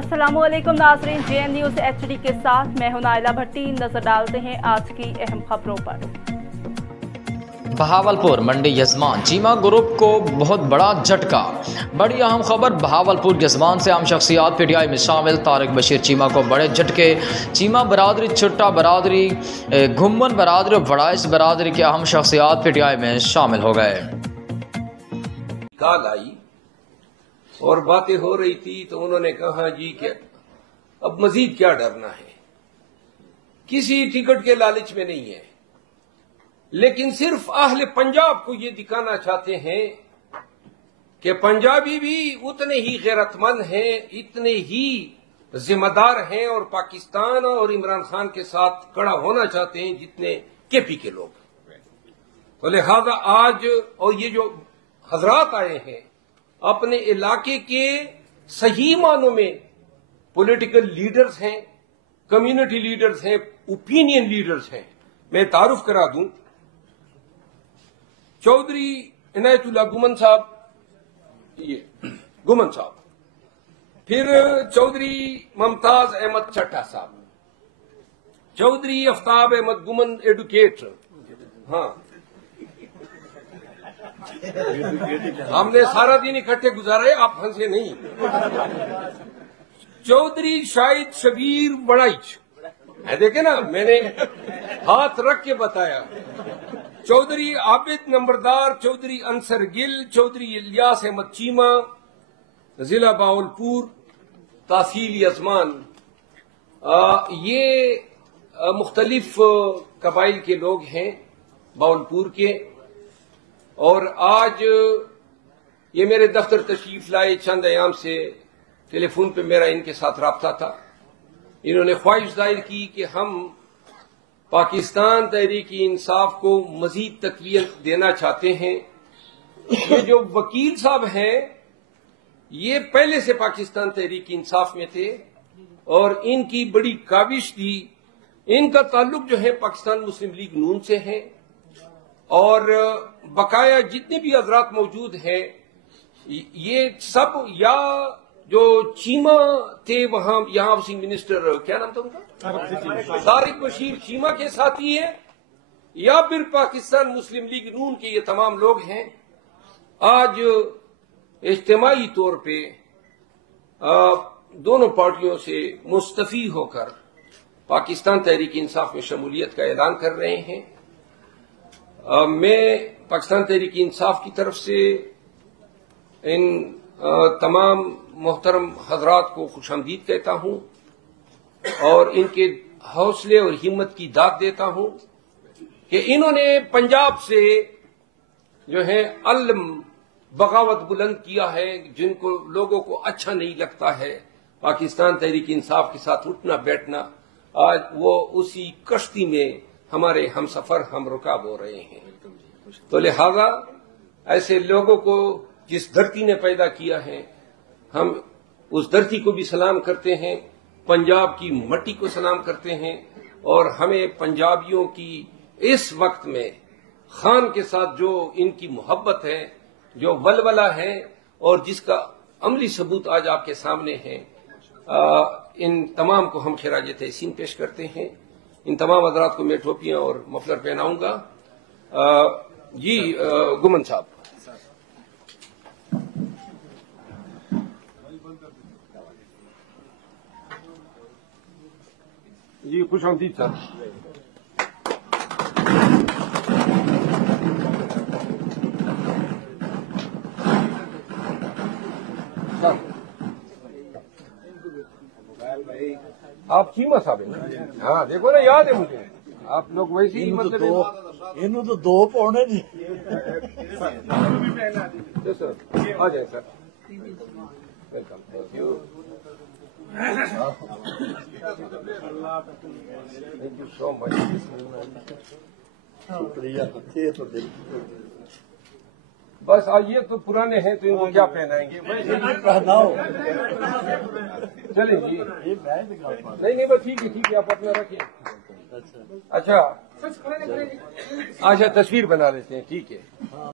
अस्सलाम वालेकुम नाज़रीन, JN न्यूज़ HD के साथ मैं हूं नाइला भट्टी। नजर डालते हैं आज की अहम खबरों पर। बहावलपुर मंडी यजमान चीमा ग्रुप को बहुत बड़ा झटका। बड़ी अहम खबर बहावलपुर यजमान से आम शख्सियात PTI में शामिल तारिक बशीर चीमा को बड़े झटके। चीमा बरादरी, छुट्टा बरादरी, घुमन बरादरी और वड़ाइश बरादरी के अहम शख्सियात PTI में शामिल हो गए। काल आई और बातें हो रही थी तो उन्होंने कहा जी कि अब मजीद क्या डरना है, किसी टिकट के लालच में नहीं है, लेकिन सिर्फ अहले पंजाब को ये दिखाना चाहते हैं कि पंजाबी भी उतने ही गैरतमंद हैं, इतने ही जिम्मेदार हैं और पाकिस्तान और इमरान खान के साथ खड़ा होना चाहते हैं जितने KP के लोग। तो लिहाजा आज और ये जो हजरात आए हैं अपने इलाके के सही मानों में पॉलिटिकल लीडर्स हैं, कम्युनिटी लीडर्स हैं, ओपिनियन लीडर्स हैं। मैं तारुफ करा दूं, चौधरी इनायतुल्लाह गुमन साहब, ये गुमन साहब, फिर चौधरी मुमताज अहमद चट्टा साहब, चौधरी आफ्ताब अहमद गुमन एडुकेटर, हाँ हमने सारा दिन इकट्ठे गुजारा है, आप हंसे नहीं। चौधरी शाहिद शबीर बड़ाइच, देखे ना, मैंने हाथ रख के बताया। चौधरी आबिद नंबरदार, चौधरी अंसर गिल, चौधरी इलियास अहमद चीमा, जिला बावलपुर, तहसील यजमान, ये मुख्तलिफ कबाइल के लोग हैं बावलपुर के। और आज ये मेरे दफ्तर तशरीफ लाए, चंद अयाम से टेलीफोन पे मेरा इनके साथ राब्ता था। इन्होंने ख्वाहिश जाहिर की कि हम पाकिस्तान तहरीक इंसाफ को मजीद तकवीत देना चाहते हैं। ये जो वकील साहब हैं ये पहले से पाकिस्तान तहरीक इंसाफ में थे और इनकी बड़ी काविश थी। इनका ताल्लुक जो है पाकिस्तान मुस्लिम लीग नून से है और बकाया जितने भी हजरात मौजूद हैं ये सब या जो चीमा थे वहां, यहां हाउसिंग मिनिस्टर क्या नाम था उनका, तारिक बशीर चीमा के साथी हैं, या फिर पाकिस्तान मुस्लिम लीग नून के ये तमाम लोग हैं। आज इज्तिमाई तौर पे दोनों पार्टियों से मुस्तफी होकर पाकिस्तान तहरीक इंसाफ में शमूलियत का ऐलान कर रहे हैं। मैं पाकिस्तान तहरीक इंसाफ की तरफ से इन तमाम मोहतरम हजरात को खुशामदीद कहता हूं और इनके हौसले और हिम्मत की दाद देता हूं कि इन्होंने पंजाब से जो है अलम बगावत बुलंद किया है। जिनको लोगों को अच्छा नहीं लगता है पाकिस्तान तहरीक इंसाफ के साथ उठना बैठना, आज वो उसी कश्ती में हमारे हम सफर हम रुकाब हो रहे हैं। तो लिहाजा ऐसे लोगों को जिस धरती ने पैदा किया है हम उस धरती को भी सलाम करते हैं, पंजाब की मट्टी को सलाम करते हैं और हमें पंजाबियों की इस वक्त में खान के साथ जो इनकी मोहब्बत है, जो वलवला है और जिसका अमली सबूत आज आपके सामने है, इन तमाम को हम खिराज तहसीन पेश करते हैं। इन तमाम हजरात को मैं टोपियां और मफलर पहनाऊंगा। जी गुमन साहब, जी खुश आमदीद साहब। आप चीमा साहब हैं? हाँ देखो ना, याद है मुझे, आप लोग वैसे ही मतलब इन्हों तो दो पौने जी। सर आ जाए sir, welcome, thank you, thank you so much, शुक्रिया। बस आज ये तो पुराने हैं तो इनको क्या पहनाएंगे, पहनाओ। चलें जी, नहीं बस ठीक है, आप अपना रखिए। अच्छा अच्छा तस्वीर बना लेते हैं, ठीक है।